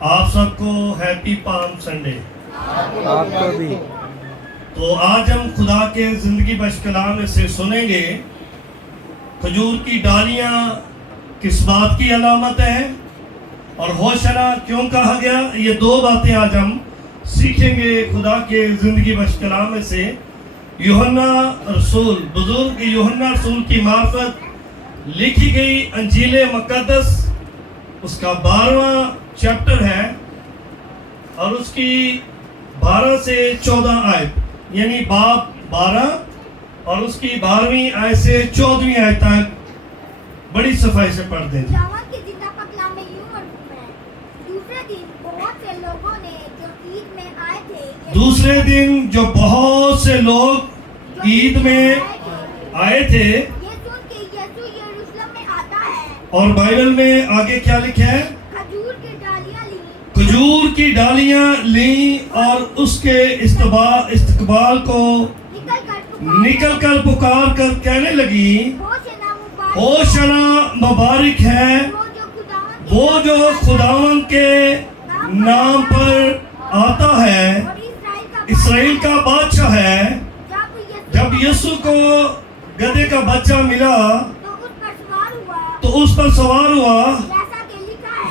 آپ سب کو happy palm Sunday. آپ کو بھی۔ تو آج ہم خدا کے زندگی بخش کلام سے سنیں گے کھجور کی ڈالیاں کس بات کی علامت ہے اور ہوشنا کیوں کہا گیا۔ یہ دو باتیں آج ہم سیکھیں گے خدا کے زندگی بخش کلام سے۔ یوحنا رسول، بزرگ یوحنا رسول کی معرفت لکھی گئی انجیل مقدس، اس کا 12واں چیپٹر ہے اور اس کی 12 سے 14 آیت، یعنی باب 12 اور اس کی 12ویں آیت سے 14ویں آیت تک بڑی صفائی سے پڑھ دیں۔ خداوند کے زندہ پکلام میں یوں مرغوب ہے، دوسرے دن بہت سے لوگوں نے جو عید میں آئے تھے، دوسرے دن جو بہت سے لوگ عید میں آئے تھے، یہ سن کے یسوع یروشلم میں آتا ہے، اور بائبل میں آگے کیا لکھا ہے؟ کھجور کی ڈالیاں لیں، کھجور کی ڈالیاں لیں اور اس کے استقبال کو نکل کر پکار کر کہنے لگی، ہوشنا مبارک ہے وہ جو خداوند کے نام پر آتا ہے، اسرائیل کا بادشاہ ہے۔ جب یسوع کو گدھے کا بچہ ملا تو اس پر سوار ہوا،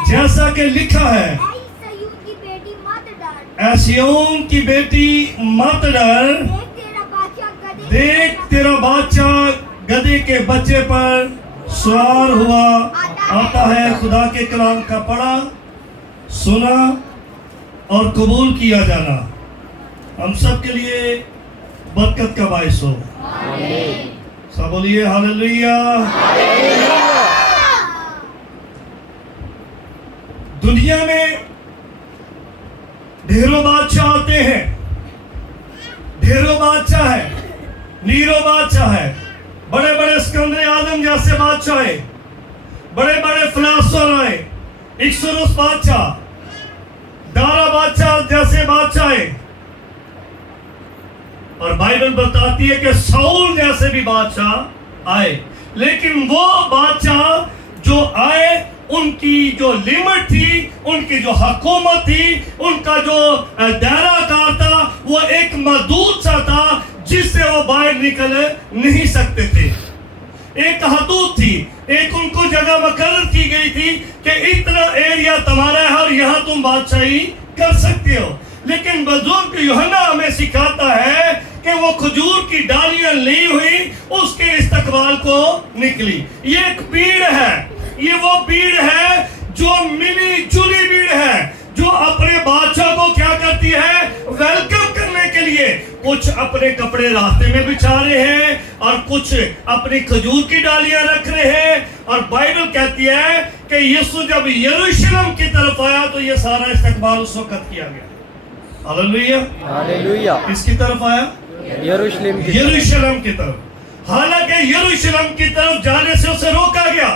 جیسا کہ لکھا ہے، اے صیون کی بیٹی مت ڈر، دیکھ تیرا بادشاہ گدھے کے بچے پر سوار ہوا آتا ہے۔ خدا کے کلام کا پڑھا، سنا اور قبول کیا جانا ہم سب کے لیے برکت کا باعث ہو۔ سب بولیے ہاللیلویا۔ دنیا میں ڈھیروں بادشاہ آتے ہیں، ڈھیروں بادشاہ ہے، نیرو بادشاہ ہے، بڑے بڑے اسکندر اعظم جیسے بادشاہ آئے، بڑے بڑے فلاسفر آئے، اکسروس بادشاہ، دارا بادشاہ جیسے بادشاہ آئے، اور بائبل بتاتی ہے کہ ساؤل جیسے بھی بادشاہ آئے، لیکن وہ بادشاہ جو آئے ان کی جو لمٹ تھی، ان کی جو حکومت تھی، ان کا جو دائرہ کار تھا، وہ ایک محدود سا تھا جس سے وہ باہر نکل نہیں سکتے تھے۔ ایک حدود تھی، ایک ان کو جگہ مقرر کی گئی تھی کہ اتنا ایریا تمہارا ہے اور یہاں تم بادشاہی کر سکتے ہو۔ لیکن بزرگ یوحنا ہمیں سکھاتا ہے کہ وہ کھجور کی ڈالیاں لی ہوئی اس کے استقبال کو نکلی۔ یہ ایک بھیڑ ہے، یہ وہ بھیڑ ہے جو ملی جلی بھیڑ ہے، جو اپنے بادشاہ کو کیا کرتی ہے؟ ویلکم کرنے کے لیے کچھ اپنے کپڑے راستے میں بچھا رہے ہیں اور کچھ اپنی کھجور کی ڈالیاں رکھ رہے ہیں، اور بائبل کہتی ہے کہ یسوع جب یروشلم کی طرف آیا تو یہ سارا استقبال اس وقت کیا گیا۔ ہاللیلویا، ہاللیلویا۔ کس کی طرف آیا؟ یروشلم کی طرف۔ حالانکہ یروشلم کی طرف جانے سے اسے روکا گیا،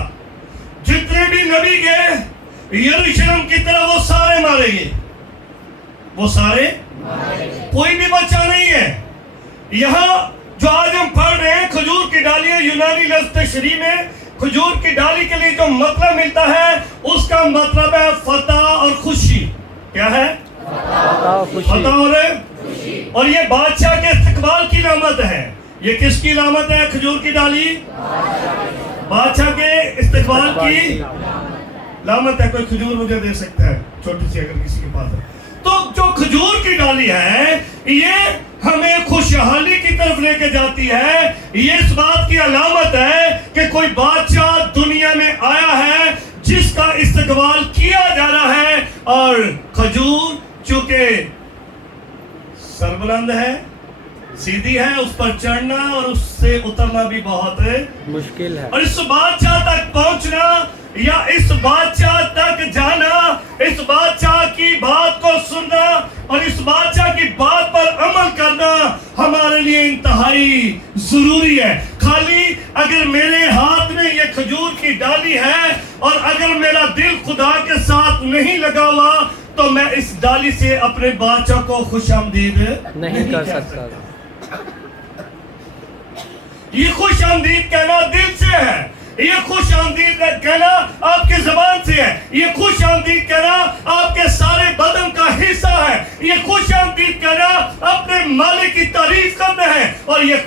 جتنے بھی نبی گئے یروشلم کی طرف وہ سارے مارے گئے، وہ سارے، کوئی بھی بچہ نہیں ہے۔ یہاں جو آج ہم پڑھ رہے ہیں کھجور کی ڈالیاں، یونانی لفظ تشریح میں کھجور کی ڈالی کے لیے جو مطلب ملتا ہے اس کا مطلب ہے فتح اور خوشی۔ کیا ہے؟ فتح اور یہ بادشاہ کے استقبال کی علامت ہے۔ یہ کس کی علامت ہے؟ کھجور کی ڈالی بادشاہ کے استقبال کی علامت ہے۔ کوئی کھجور مجھے دے سکتا ہے چھوٹی سی اگر کسی کے پاس ہے؟ تو جو کھجور کی ڈالی ہے یہ ہمیں خوشحالی کی طرف لے کے جاتی ہے۔ یہ اس بات کی علامت ہے کہ کوئی بادشاہ دنیا میں آیا ہے جس کا استقبال کیا جا رہا ہے، اور کھجور چونکہ سربلند ہے، سیدھی ہے، اس پر چڑھنا اور اس سے اترنا بھی بہت مشکل ہے، اور اس بادشاہ تک پہنچنا یا اس بادشاہ تک جانا، اس بادشاہ کی بات کو سننا اور اس بادشاہ کی بات پر عمل کرنا ہمارے لیے انتہائی ضروری ہے۔ خالی اگر میرے ہاتھ میں یہ کھجور کی ڈالی ہے اور اگر میرا دل خدا کے ساتھ نہیں لگا ہوا تو میں اس ڈالی سے اپنے بادشاہ کو خوش آمدید نہیں کر سکتا۔ یہ خوش آمدید کہنا دل سے ہے، یہ خوش آمدید کہنا آپ کے زبان سے ہے، یہ خوش آمدید کہنا آپ کے ساتھ یہ خوش آمدید کہنا اپنے مالک کی تعریف کرنا ہے، اور یہ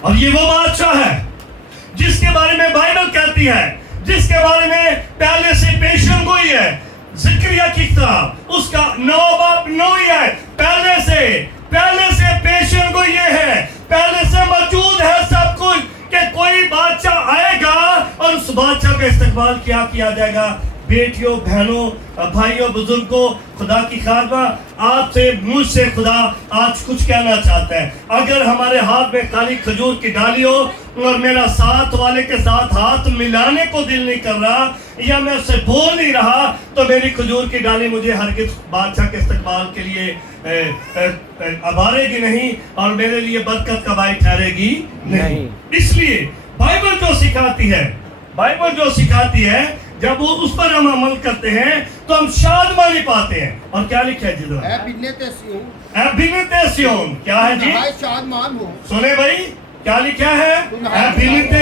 اور یہ وہ بادشاہ ہے جس کے بارے میں بائبل کہتی ہے، جس کے بارے میں پہلے سے پیشن گوئی ہے. زکریا کی کتاب اس کا 9 باب 9 ہے. پہلے سے پیشن گوئی یہ ہے، پہلے سے موجود ہے سب کچھ کہ کوئی بادشاہ آئے گا اور اس بادشاہ کا استقبال کیا جائے گا. بیٹیوں، بہنوں، بھائیوں، بزرگوں، خدا کی خادمہ، آپ سے، مجھ سے خدا آج کچھ کہنا چاہتا ہے. اگر ہمارے ہاتھ میں خالی کھجور کی ڈالی ہو اور میرا ساتھ والے کے ساتھ ہاتھ ملانے کو دل نہیں کر رہا، یا میں اس سے بول نہیں رہا، تو میری کھجور کی ڈالی مجھے ہرگز بادشاہ کے استقبال کے لیے ابھارے گی نہیں، اور میرے لیے برکت کا باعث ٹھہرے گی نہیں. اس لیے بائبل جو سکھاتی ہے جب وہ اس پر ہم عمل کرتے ہیں تو ہم شادمانی پاتے ہیں. اور کیا لکھا ہے جی؟ اے بنت سیون، اے بنت سیون، کیا ہے جی؟ نہایت شادمان ہو. سنے بھائی کیا لکھا ہے؟ اے بنت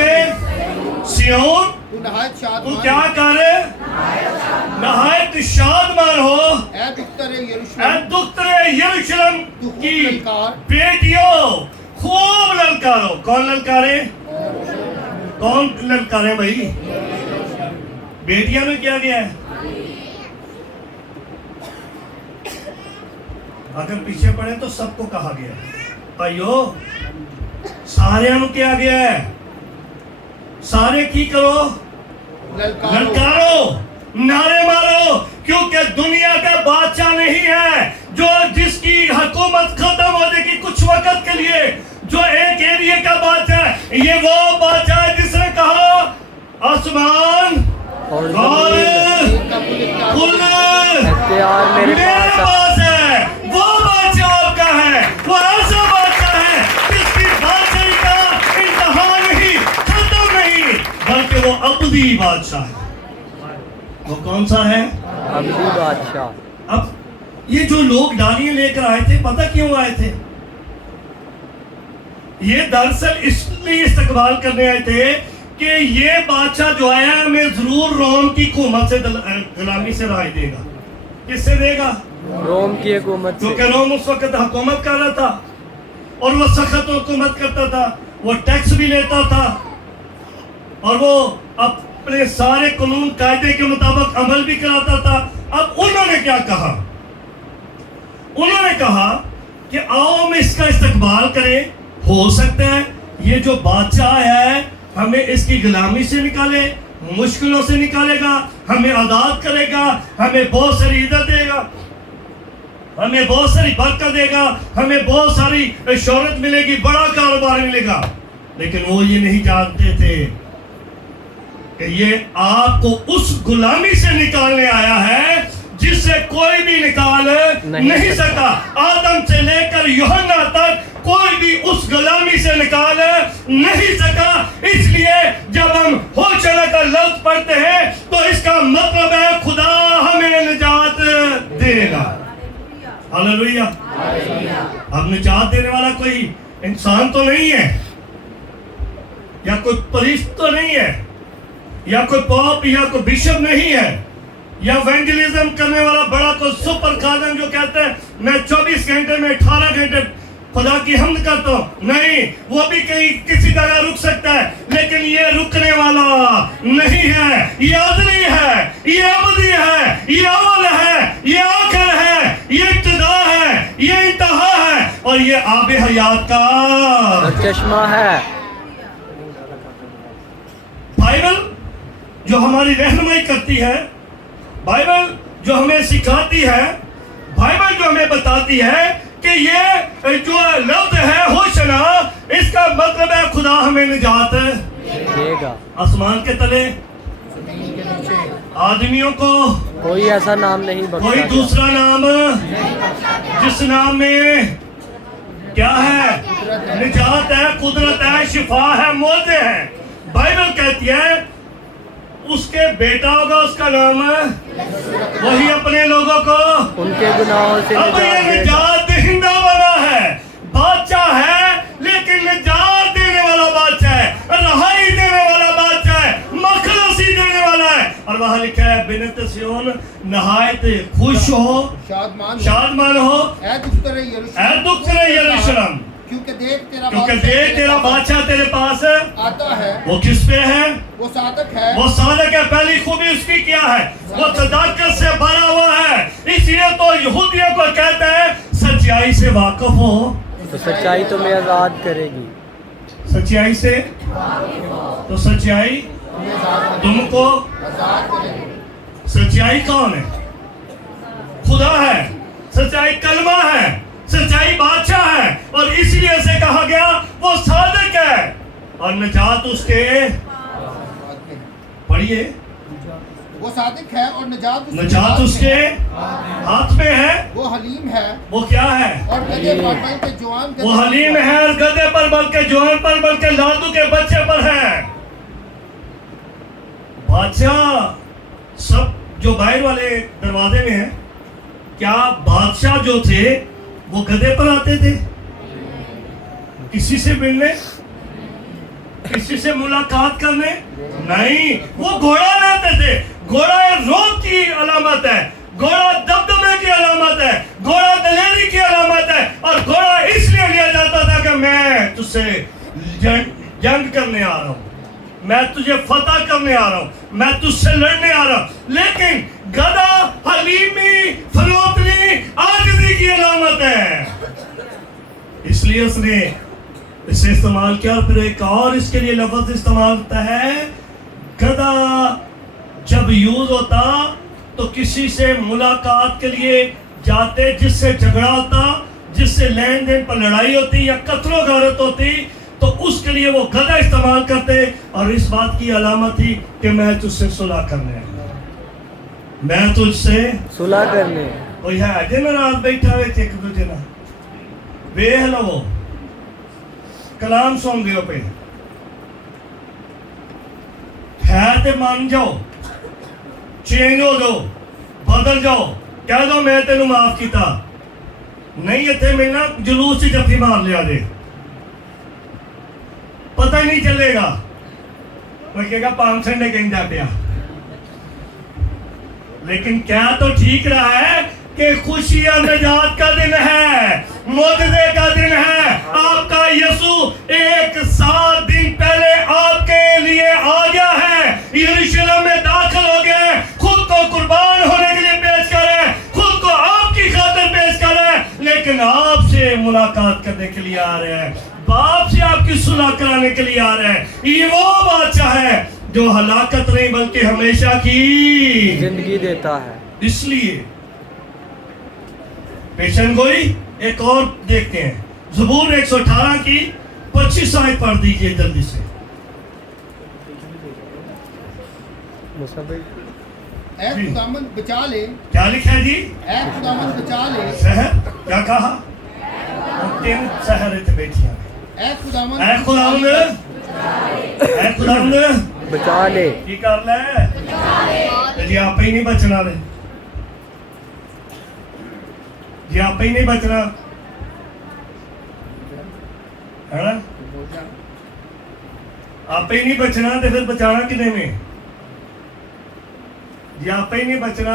سیون، تو نہایت تو شادمان کیا ہو. کہہ رہے؟ نہایت شادمان ہو اے دختر اے یروشلم، دختر یروشلم تو خوب کی للکار. بیٹیوں، خوب للکارو. کون للکارے؟ کون للکارے بھائی؟ بیٹیاں میں کیا گیا ہے؟ اگر پیچھے پڑے تو سب کو کہا گیا ہے. بھائیو سارے ہم کیا گیا ہے؟ سارے کی کرو؟ للکارو. للکارو، نعرے مارو، کیونکہ دنیا کا بادشاہ نہیں ہے جو جس کی حکومت ختم ہو جائے گی کچھ وقت کے لیے، جو ایک ایریے کا بادشاہ ہے. یہ وہ بادشاہ ہے جس نے کہا آسمان اور اور کل اختیار میرے پاس ہے. ہے. وہ بادشاہ آپ کا ہے، وہ ایسا بادشاہ ہے جس کی بادشاہی کا انتہا نہیں، ختم نہیں، بلکہ وہ ابدی بادشاہ ہے. وہ کون سا ہے؟ ابدی بادشاہ. اب یہ جو لوگ ڈالیاں لے کر آئے تھے، پتہ کیوں آئے تھے؟ یہ دراصل اس لیے استقبال کرنے آئے تھے کہ یہ بادشاہ جو آیا ہے ہمیں ضرور روم کی حکومت سے غلامی سے رہائی دے گا. کس سے دے گا؟ روم کی حکومت سے. کیونکہ روم اس وقت حکومت کر رہا تھا اور وہ سخت حکومت کرتا تھا، وہ ٹیکس بھی لیتا تھا اور وہ اپنے سارے قانون قاعدے کے مطابق عمل بھی کراتا تھا. اب انہوں نے کیا کہا؟ انہوں نے کہا کہ آؤ ہم اس کا استقبال کریں. ہو سکتا ہے یہ جو بادشاہ آیا ہے ہمیں اس کی غلامی سے نکالے، مشکلوں سے نکالے گا، ہمیں آزاد کرے گا، ہمیں بہت ساری عزت دے گا، ہمیں بہت ساری برکت دے گا، ہمیں بہت ساری شہرت ملے گی، بڑا کاروبار ملے گا. لیکن وہ یہ نہیں جانتے تھے کہ یہ آپ کو اس غلامی سے نکالنے آیا ہے جس سے کوئی بھی نکال نہیں سکا. آدم سے لے کر یوحنا تک کوئی بھی اس غلامی سے نکال نہیں سکا. اس لیے جب ہم ہوشنا کا لفظ پڑھتے ہیں تو اس کا مطلب ہے خدا ہمیں نجات دے گا. ہاللیلویا. اب نجات دینے والا کوئی انسان تو نہیں ہے، یا کوئی پریست تو نہیں ہے، یا کوئی پوپ یا کوئی بشپ نہیں ہے، یا ایونجلزم کرنے والا بڑا کوئی سپر خادم جو کہتا ہے میں 24 گھنٹے میں 18 گھنٹے خدا کی حمد کرتا ہوں. نہیں، وہ بھی کہیں کسی جگہ رک سکتا ہے، لیکن یہ رکنے والا نہیں ہے. یہ ازلی ہے، یہ ابدی ہے، یہ اول ہے، یہ آخر ہے، یہ ابتدا ہے، یہ انتہا ہے، اور یہ آب حیات کا چشمہ ہے. بائبل جو ہماری رہنمائی کرتی ہے، بائبل جو ہمیں سکھاتی ہے، بائبل جو ہمیں بتاتی ہے کہ یہ جو لفظ ہے ہوشنا، اس کا مطلب ہے خدا ہمیں نجات دے گا. آسمان کے تلے آدمیوں کو کوئی ایسا نام نہیں بخشا کوئی گیا. دوسرا نام جس نام میں کیا ہے؟ نجات ہے، قدرت ہے، شفا ہے، موضع ہے. بائبل کہتی ہے اس کے بیٹا ہوگا، اس کا نام وہی اپنے لوگوں کو ان کے گناہوں سے اب یہ نجات دے گا. نجات دہندہ بنا ہے. بادشاہ ہے لیکن نجات دینے والا بادشاہ ہے، رہائی دینے والا بادشاہ ہے. اور وہاں لکھا ہے بنت سیون نہایت خوش ہو شادمان ہو اے دختر یروشلم کیونکہ دیکھ تیرا بادشاہ تیرے پاس آتا ہے. وہ کس پہ ہے؟ وہ صادق ہے. وہ صادق ہے. پہلی خوبی اس کی کیا ہے؟ وہ صداقت سے بھرا ہوا ہے. اس لیے تو یہودیوں کو کہتے ہیں سچائی سے واقف ہو تو سچائی تمہیں آزاد کرے گی. سچائی سے تو سچائی تم کو سچائی کون ہے؟ خدا ہے. سچائی کلمہ ہے. سچائی بادشاہ ہے. اور اس لیے اسے کہا گیا وہ صادق ہے اور نجات اس کے پڑھیے وہ صادق ہے اور نجات اس کے ہاتھ میں ہے. وہ حلیم ہے. وہ کیا ہے؟ اور گدھے پر بلکہ جوان وہ حلیم ہے اور گدھے پر بلکہ جوان پر بلکہ لادو کے بچے پر ہے. بادشاہ سب جو باہر والے دروازے میں ہیں کیا بادشاہ جو تھے وہ گدھے پر آتے تھے؟ کسی سے ملنے کسی سے ملاقات کرنے نہیں. وہ گھوڑا رہتے تھے. گھوڑا روب کی علامت ہے. گھوڑا دبدبے کی علامت ہے. گھوڑا دلیری کی علامت ہے. اور گھوڑا اس لیے لیا جاتا تھا کہ میں تجھ سے جنگ کرنے آ رہا ہوں. میں تجھے فتح کرنے آ رہا ہوں. میں تجھ سے لڑنے آ رہا ہوں. لیکن گدھا حلیمی فروتنی عاجزی کی علامت ہے. اس لیے اس نے اسے استعمال کیا. پھر ایک اور اس کے لیے لفظ استعمال ہوتا ہے. گدھا جب یوز ہوتا تو کسی سے ملاقات کے لیے جاتے جس سے جھگڑا ہوتا, جس سے لین دین پر لڑائی ہوتی یا قتل و غارت ہوتی, تو اس کے لیے وہ گدھا استعمال کرتے. اور اس بات کی علامت تھی کہ میں تجھ سے صلح کرنے آیا. میں تجھ سے صلح کرنے. کوئی ہے جن رات بیٹھا ہوئے ایک دوجے نہ ویکھ لو کلام سن دیو پہ ہے تے مان جاؤ, چینج ہو جاؤ, بدل جاؤ, کہہ دو میں تینوں معاف کیتا. نہیں اتنے ملنا جلوس سے جفی مار لیا جے, پتہ ہی نہیں چلے گا. وہ کہے گا 5 سنڈے کہیں جا پیا. لیکن کیا تو ٹھیک رہا ہے کہ خوشی اور نجات کا دن ہے, معجزے کا دن ہے. آپ کا یسوع 1,000 دن پہلے آپ کے لیے آ گیا ہے, یروشلم میں داخل ہو گیا ہے, خود کو قربان ہونے کے لیے پیش کر رہے ہیں, خود کو آپ کی خاطر پیش کر رہے ہیں, لیکن آپ سے ملاقات کرنے کے لیے آ رہے ہیں, باپ سے آپ کی صلح کرانے کے لیے آ رہے ہیں. یہ وہ بادشاہ ہے جو ہلاکت نہیں بلکہ ہمیشہ کی زندگی دیتا ہے. اس لیے پیشن گوئی ایک اور دیکھتے ہیں. زبور 118 کی 25 آیت پڑھ دیجئے جلدی سے. اے خداوند بچا لے. کیا لکھا ہے جی؟ اے خداوند بچا لے. سحر کیا کہا؟ 3 سحر تھے بیٹھیاں. اے خداوند اے خداوند اے خداوند بچا لے. کی کر لے جی آپ ہی نہیں بچنا لے جی آپ ہی نہیں بچنا ہے نا. آپ ہی نہیں بچنا تو پھر بچانا کنے میں جی آپ ہی نہیں بچنا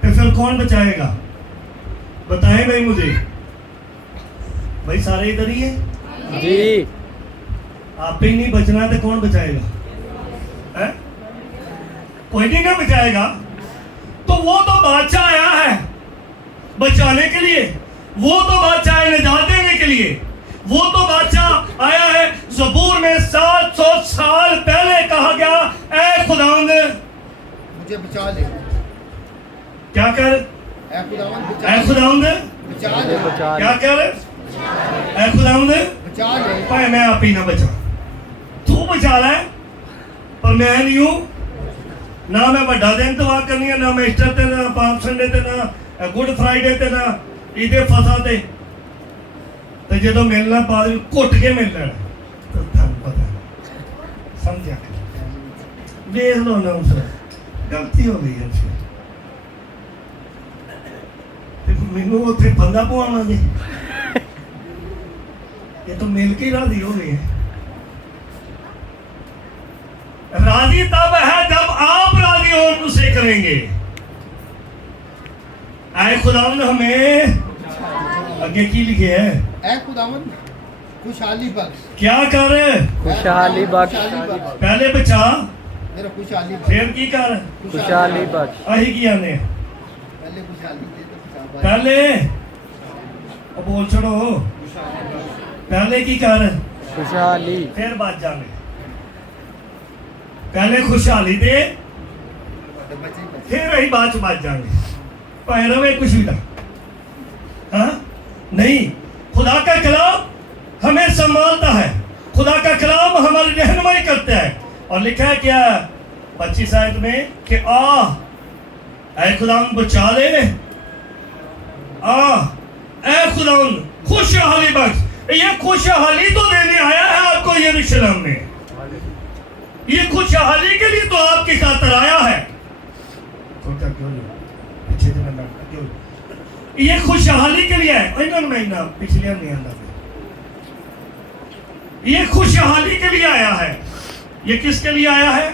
تو پھر کون بچائے گا؟ بتائیں بھائی مجھے. بھائی سارے ادھر ہی ہیں جی. آپ ہی نہیں بچنا تو کون بچائے گا؟ کوئی نہیں نہ بچائے گا. تو وہ تو بادشاہ آیا ہے بچانے کے لیے, وہ تو بادشاہ ہے نجات دینے کے لیے, وہ تو بادشاہ آیا ہے. زبور میں 700 سال پہلے کہا گیا اے خداوند مجھے بچا لے. کیا کر اے خداوند بچا اے لے. خداوند بچا لے. بچا کیا لے. کہہ رہے اے خداوند بچا لے. پائے میں آپ ہی نہ بچا. تو بچا رہا ہے پر میں نہیں ہوں. نہ میں بڑا دن دعا کرنی ہے, نہ میں ایسٹر تے, نہ 5 سنڈے تے, نہ گڈ فرائیڈے تے, نہ عید فصح تے. تو جدو ملنا بعد کٹ کے ملنا تو پتہ سمجھا دیکھ لو نا اسے غلطی ہو گئی ہے. مینو اتنے بندہ پوانا جی, یہ تو مل کے راضی ہو گئی ہے. راضی تب ہے جب آپ کریں گے. اے خداوند ہمیں آگے کی لکھے ہے اے خداوند خوشحالی بخش کیا کر خوشحالی بخش پہلے بچا میرا خوشحالی بخش پھر کی کر خوشحالی بخش آہی کیا نے پہلے خوشحالی دے تو بچا بھائی. پہلے اب بول چھڑو پہلے کی کر خوشحالی پھر بچ جانے پہلے خوشحالی دے تو بچے ہی بچے. پھر وہی بات بچ جائیں گے پائے روے کچھ بھی نہ ہاں نہیں خدا کا کلام ہمیں سنبھالتا ہے خدا کا کلام ہماری رہنمائی کرتا ہے اور لکھا ہے کیا 25 آیت میں کہ اے خداوند بچا لے اے خداوند خوشحالی بخش یہ خوشحالی تو دینے آیا ہے آپ کو یروشلم میں یہ خوشحالی کے لیے تو آپ کی خاطر آیا ہے یہ خوشحالی کے لیے ہے پچھلے نہیں آتا یہ خوشحالی کے لیے آیا ہے یہ کس کے لیے آیا ہے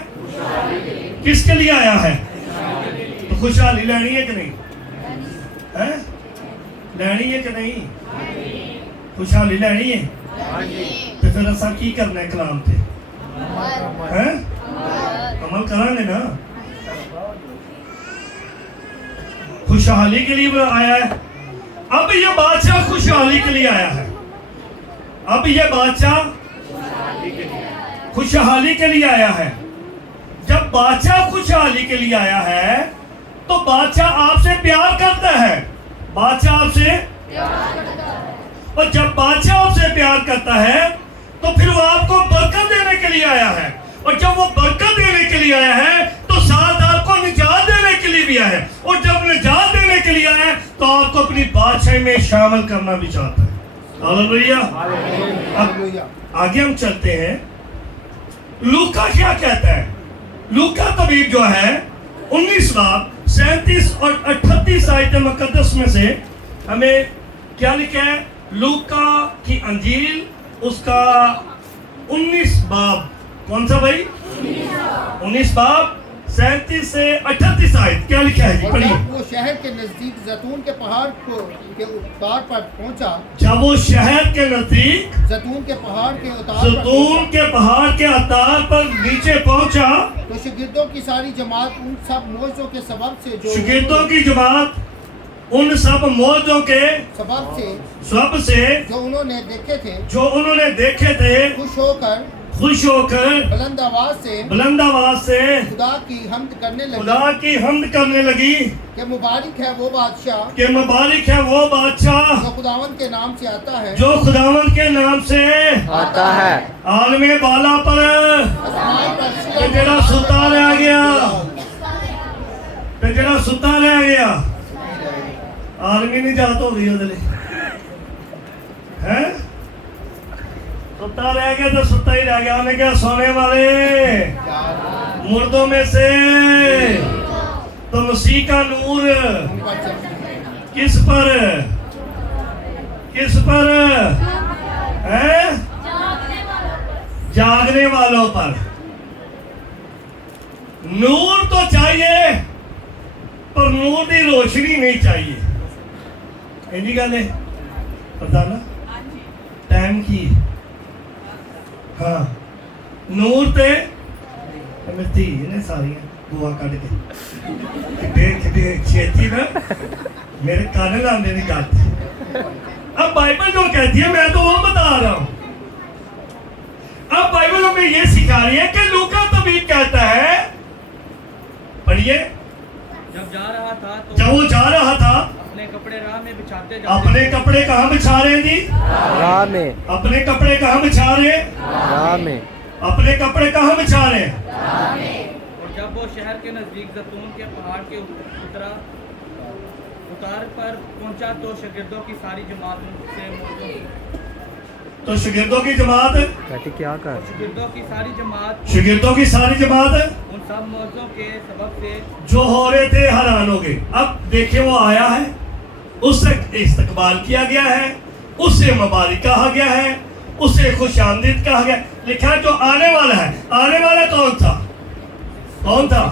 کس کے لیے آیا ہے تو خوشحالی لینی ہے کہ نہیں لینی ہے کہ نہیں خوشحالی لینی ہے تو پھر ایسا کی کرنا ہے کلام پہ عمل کریں گے نا خوشحالی کے لیے آیا ہے اب یہ بادشاہ خوشحالی کے لیے آیا ہے اب یہ بادشاہ خوشحالی کے لیے آیا ہے جب بادشاہ خوشحالی کے لیے آیا ہے تو بادشاہ آپ سے پیار کرتا ہے بادشاہ آپ سے اور جب بادشاہ آپ سے پیار کرتا ہے تو پھر وہ آپ کو برکت دینے کے لیے آیا ہے اور جب وہ برکت دینے کے لیے آیا ہے تو ساتھ آپ کو نجات دینے کے لیے بھی آیا ہے اور جب نجات دینے کے لیے آیا ہے تو آپ کو اپنی بادشاہی میں شامل کرنا بھی چاہتا ہے ہاللیلویہ ہاللیلویہ. آگے ہم چلتے ہیں لوکا کیا کہتا ہے لوکا طبیب جو ہے 19 باب 37 اور 38 آیت مقدس میں سے ہمیں کیا لکھا ہے لوکا کی انجیل اس کا 19 باب کون سا بھائی 19 باب 37 سے 38 آیت کیا لکھا ہے جی اور پڑھیے جب وہ شہر کے نزدیک زیتون کے پہاڑ کے اتار پر پہنچا جب وہ شہر کے نزدیک زیتون کے پہاڑ کے اتار پر زیتون پہنچا کے پہاڑ کے اتار پر نیچے پہنچا تو شاگردوں کی ساری جماعت ان سب موعظوں کے سبب سے شاگردوں کی جماعت ان سب موعظوں کے سب سے جو انہوں نے دیکھے تھے خوش ہو کر بلند آواز سے خدا کی حمد کرنے لگی کہ مبارک ہے وہ بادشاہ جو خداوند کے نام سے آتا ہے عالم بالا پر جڑا ستا رہ گیا عالمی نجات ہو گئی ستا رہ گیا تو ستا ہی رہ گیا انہیں کیا سونے والے مردوں میں سے تو مسیح کا نور کس پر ہے جاگنے والوں پر نور تو چاہیے پر نور کی روشنی نہیں چاہیے اینی گل ہے پتا نا ٹائم کی ہاں نور تے مٹی نے ساری دعا کٹ کے چھیتی نا میرے کانے لانے نہیں کرتے اب بائبل جو کہتی ہے میں تو وہ بتا رہا ہوں اب بائبل ہمیں یہ سکھا رہی ہے کہ لوکا طبیب کہتا ہے پڑھیے جب وہ جا رہا تھا اپنے کپڑے راہ میں بچھاتے اپنے کپڑے کہاں بچھا رہے ہیں جی راہ میں اپنے کپڑے کہاں بچھا رہے ہیں راہ میں اپنے کپڑے کہاں بچھا رہے ہیں اور جب وہ شہر کے نزدیک زیتون کے پہاڑ کے اتار پر پہنچا تو شاگردوں کی ساری جماعت سے تو شاگردوں کی جماعت کیا کر شاگردوں کی ساری جماعت ان سب موعظوں کے سبب سے جو ہو رہے تھے حیران ہو گئے اب دیکھیں وہ آیا ہے اس سے استقبال کیا گیا ہے اس سے مبارک کہا گیا ہے اس سے خوش آمدید کہا گیا لکھا ہے جو آنے والا ہے آنے والا کون تھا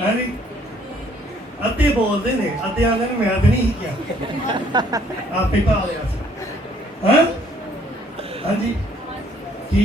ਹੈ ਨਹੀਂ? ਅੱਧੇ ਬੋਲਦੇ ਨੇ, ਅੱਧੇ ਆਂਦੇ ਨੇ ਮੈਂ ਤਾਂ ਨਹੀਂ ਕਿਹਾ, ਆਪੇ ਪਾ ਲਿਆ ਸੀ। ਹਾਂ ਹਾਂਜੀ ਕੀ?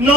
9